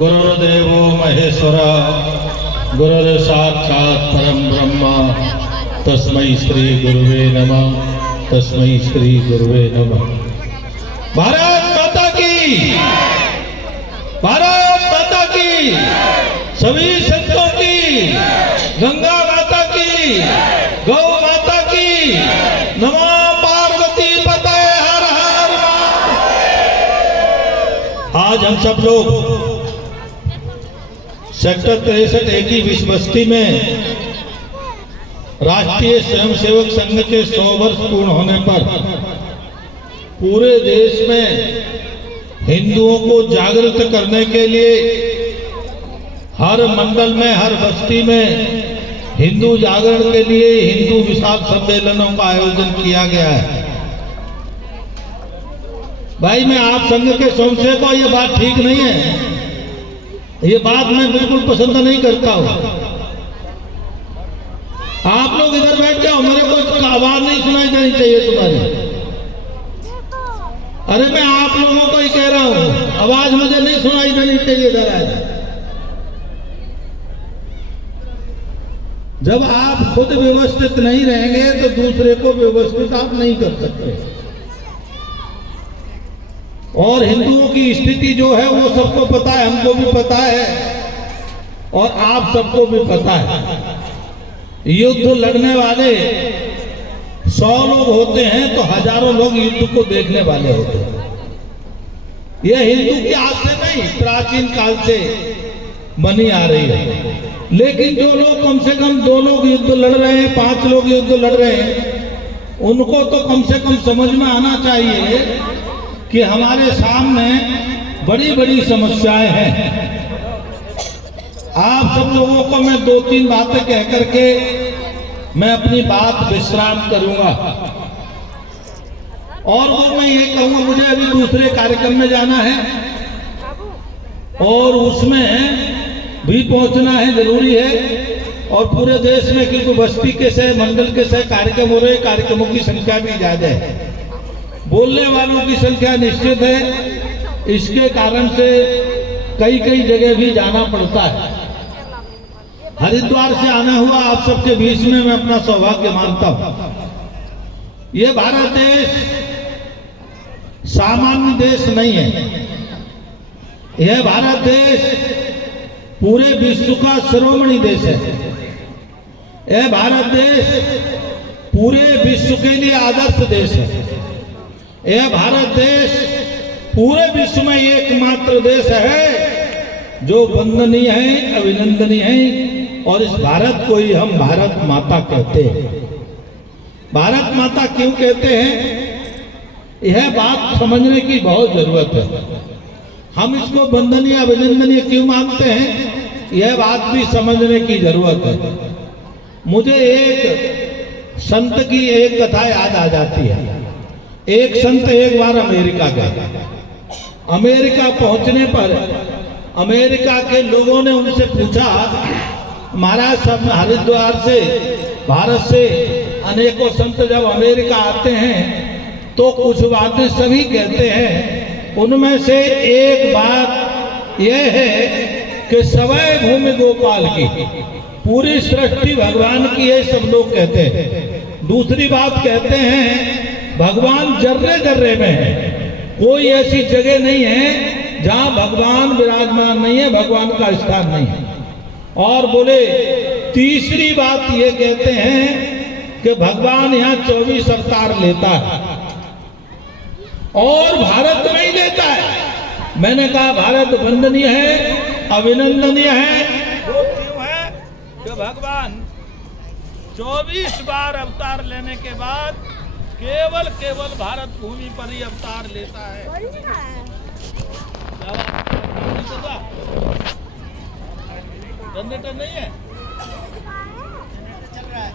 गुरुर्देवो महेश्वर गुरुर्साक्षात् परम ब्रह्म तस्मै श्री गुरुवे नमः। तस्मै श्री गुरुवे नमः। भारत माता की, भारत माता की, सभी संतों की, गंगा माता की, गौ माता की, नमः पार्वती पते हर हर महादेव। आज हम सब लोग सेक्टर 63 एकी विश्व बस्ती में राष्ट्रीय स्वयंसेवक संघ के 100 वर्ष पूर्ण होने पर पूरे देश में हिंदुओं को जागृत करने के लिए हर मंडल में, हर बस्ती में हिंदू जागरण के लिए हिंदू विशाल सम्मेलनों का आयोजन किया गया है। भाई, मैं आप संघ के स्वयंसेवक को, ये बात ठीक नहीं है। ये बात मैं बिल्कुल पसंद नहीं करता हूं। आप लोग इधर बैठ जाओ, मेरे को आवाज नहीं सुनाई देनी चाहिए तुम्हारी। अरे मैं आप लोगों को ही कह रहा हूं, आवाज मुझे नहीं सुनाई देनी चाहिए इधर आज। जब आप खुद व्यवस्थित नहीं रहेंगे तो दूसरे को व्यवस्थित आप नहीं कर सकते। और हिंदुओं की स्थिति जो है वो सबको पता है, हमको भी पता है और आप सबको भी पता है। युद्ध लड़ने वाले 100 लोग होते हैं तो हजारों लोग युद्ध को देखने वाले होते हैं। यह हिंदू की आज से नहीं, प्राचीन काल से बनी आ रही है। लेकिन जो लोग कम से कम 2 लोग युद्ध लड़ रहे हैं, 5 लोग युद्ध लड़ रहे हैं, उनको तो कम से कम समझ में आना चाहिए कि हमारे सामने बड़ी बड़ी समस्याएं हैं। आप सब लोगों को मैं 2-3 बातें कह करके मैं अपनी बात विश्राम करूंगा। और वो मैं ये कहूंगा, मुझे अभी दूसरे कार्यक्रम में जाना है और उसमें भी पहुंचना है, जरूरी है। और पूरे देश में क्योंकि बस्ती के से, मंडल के से कार्यक्रम हो रहे, कार्यक्रमों की संख्या भी ज्यादा है, बोलने वालों की संख्या निश्चित है। इसके कारण से कई कई जगह भी जाना पड़ता है। हरिद्वार से आना हुआ आप सबके बीच में, मैं अपना सौभाग्य मानता हूं। ये भारत देश सामान्य देश नहीं है। यह भारत देश पूरे विश्व का शिरोमणि देश है। यह भारत देश पूरे विश्व के लिए आदर्श देश है। यह भारत देश पूरे विश्व में एकमात्र देश है जो वंदनीय है, अभिनंदनीय है। और इस भारत को ही हम भारत माता कहते हैं। भारत माता क्यों कहते हैं, यह बात समझने की बहुत जरूरत है। हम इसको वंदनीय, अभिनंदनीय क्यों मानते हैं, यह बात भी समझने की जरूरत है। मुझे एक संत की एक कथा याद आ जाती है। एक संत एक बार अमेरिका गए। अमेरिका पहुंचने पर अमेरिका के लोगों ने उनसे पूछा, महाराज, सब हरिद्वार से, भारत से अनेकों संत जब अमेरिका आते हैं तो कुछ बातें सभी कहते हैं। उनमें से एक बात यह है कि सवै भूमि गोपाल की, पूरी सृष्टि भगवान की है, सब लोग कहते हैं। दूसरी बात कहते हैं, भगवान जर्रे जर्रे में है। कोई ऐसी जगह नहीं है जहां भगवान विराजमान नहीं है, भगवान का स्थान नहीं है। और बोले तीसरी बात ये कहते हैं कि भगवान यहाँ 24 अवतार लेता है और भारत में ही लेता है। मैंने कहा भारत वंदनीय है, अभिनंदनीय है। वो क्यों है कि भगवान 24 बार अवतार लेने के बाद केवल भारत भूमि पर ही अवतार लेता है। जनरेटर नहीं है, चल रहा है।